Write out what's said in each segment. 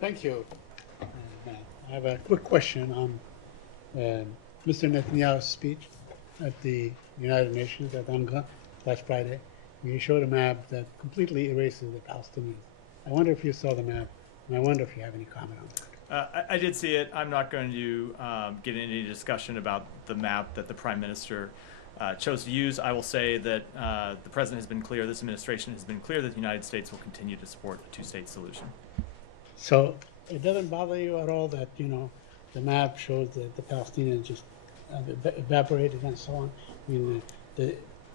Thank you. I have a quick question on Mr. Netanyahu's speech at the United Nations at UNGA last Friday. He showed a map that completely erases the Palestinians. I wonder if you saw the map, and I wonder if you have any comment on that. I did see it. I'm not going to get into any discussion about the map that the Prime Minister chose to use. I will say that the President has been clear, this administration has been clear that the United States will continue to support a two-state solution. So it doesn't bother you at all that, the map shows that the Palestinians just evaporated and so on? I mean,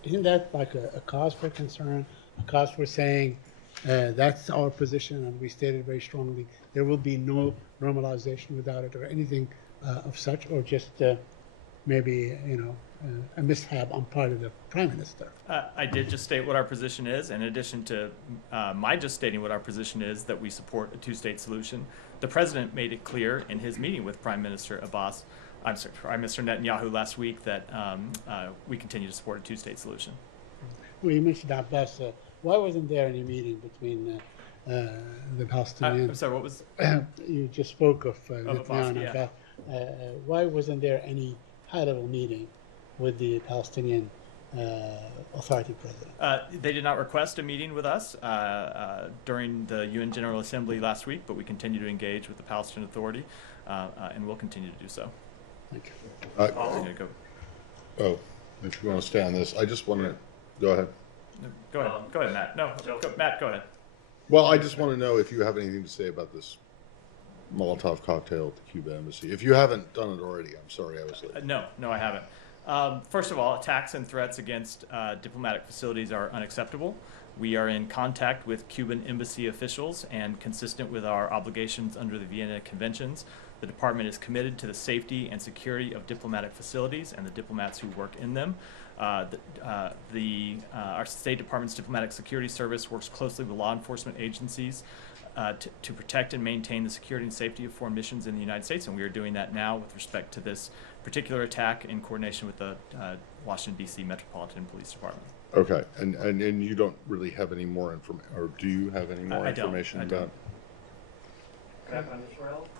isn't that like a cause for concern, a cause for saying that's our position, and we stated very strongly there will be no normalization without it, or anything of such, or just maybe a mishap on part of the Prime Minister? I did just state what our position is. In addition to my just stating what our position is, that we support a two-state solution, the President made it clear in his meeting with Prime Minister Netanyahu last week that we continue to support a two-state solution. Well, you mentioned Abbas. Why wasn't there any meeting between the Palestinians? I'm sorry, what was? You just spoke of Abbas, and yeah. Abbas. Why wasn't there any high-level meeting with the Palestinian Authority president? They did not request a meeting with us during the UN General Assembly last week, but we continue to engage with the Palestinian Authority, and we'll continue to do so. Thank you. Oh, if you want to stay on this, I just want to go ahead. Go ahead, Matt. No, Matt, go ahead. Well, I just want to know if you have anything to say about this Molotov cocktail at the Cuba embassy. If you haven't done it already, I'm sorry I was late. No, I haven't. First of all, attacks and threats against diplomatic facilities are unacceptable. We are in contact with Cuban embassy officials, and consistent with our obligations under the Vienna Conventions, the department is committed to the safety and security of diplomatic facilities and the diplomats who work in them. Our State Department's Diplomatic Security Service works closely with law enforcement agencies to protect and maintain the security and safety of foreign missions in the United States, and we are doing that now with respect to this particular attack in coordination with the Washington, D.C. Metropolitan Police Department. Okay, and you don't really have any more information, or do you have any more information about?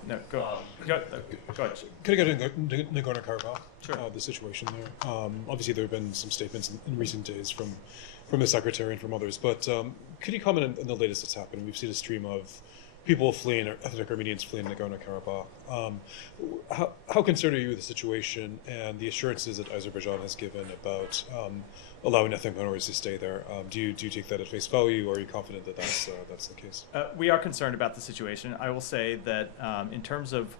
No, go ahead. Could I go to Nagorno-Karabakh? Sure. The situation there. Obviously, there have been some statements in recent days from the Secretary and from others, but could you comment on the latest that's happened? We've seen a stream of people fleeing, ethnic Armenians fleeing Nagorno-Karabakh. How concerned are you with the situation and the assurances that Azerbaijan has given about allowing ethnic minorities to stay there? Do you take that at face value, or are you confident that that's the case? We are concerned about the situation. I will say that in terms of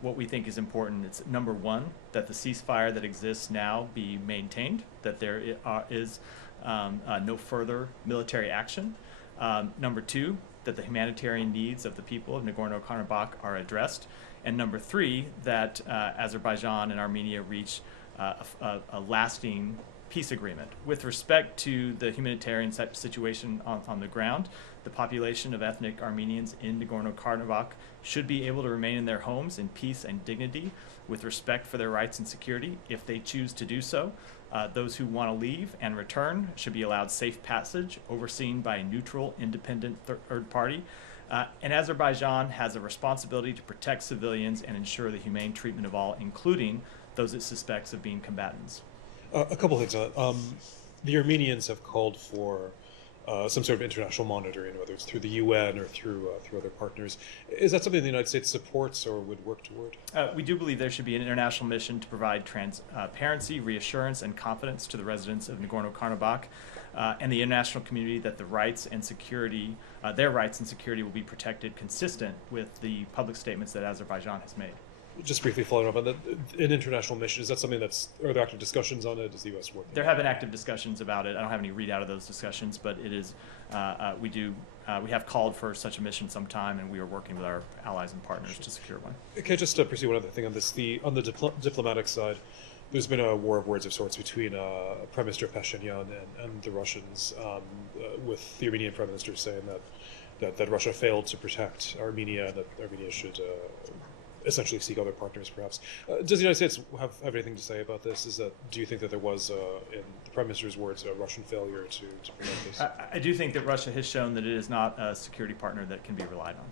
what we think is important, it's number one, that the ceasefire that exists now be maintained, that there is no further military action. Number two, that the humanitarian needs of the people of Nagorno-Karabakh are addressed. And number three, that Azerbaijan and Armenia reach a lasting peace agreement. With respect to the humanitarian situation on the ground, the population of ethnic Armenians in Nagorno-Karabakh should be able to remain in their homes in peace and dignity with respect for their rights and security if they choose to do so. Those who want to leave and return should be allowed safe passage, overseen by a neutral, independent third party. And Azerbaijan has a responsibility to protect civilians and ensure the humane treatment of all, including those it suspects of being combatants. A couple things on that. The Armenians have called for some sort of international monitoring, whether it's through the UN or through other partners. Is that something the United States supports or would work toward? We do believe there should be an international mission to provide transparency, reassurance, and confidence to the residents of Nagorno-Karabakh and the international community that the rights and security, their rights and security will be protected consistent with the public statements that Azerbaijan has made. Just briefly following up on that, an international mission, is that something are there active discussions on it? Does the U.S. work? There have been active discussions about it. I don't have any readout of those discussions, but it is, we have called for such a mission sometime, and we are working with our allies and partners to secure one. Okay, just to pursue one other thing on this. On the diplomatic side, there's been a war of words of sorts between Prime Minister Pashinyan and the Russians, with the Armenian Prime Minister saying that Russia failed to protect Armenia, and that Armenia should essentially seek other partners, perhaps. Does the United States have anything to say about this? Do you think that there was, in the Prime Minister's words, a Russian failure to prevent this? I do think that Russia has shown that it is not a security partner that can be relied on.